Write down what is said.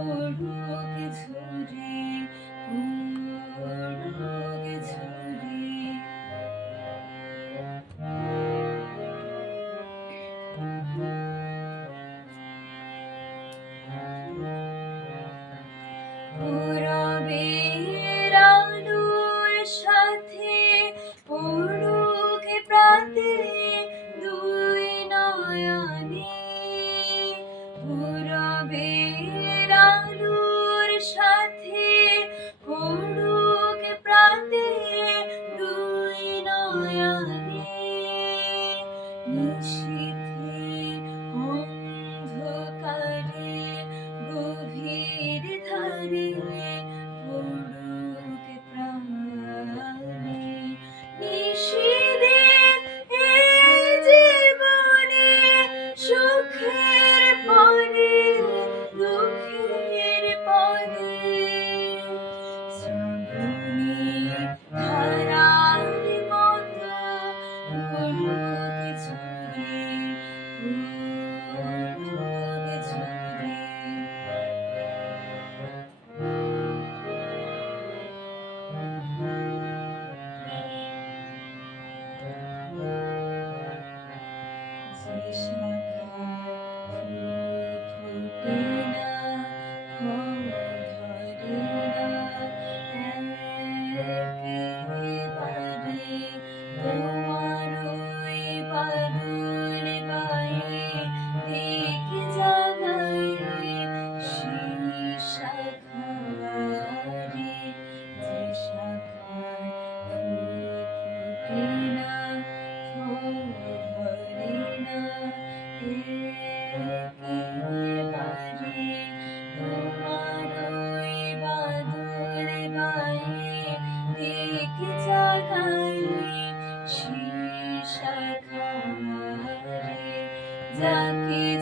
মুখ ঝরে You. Zaki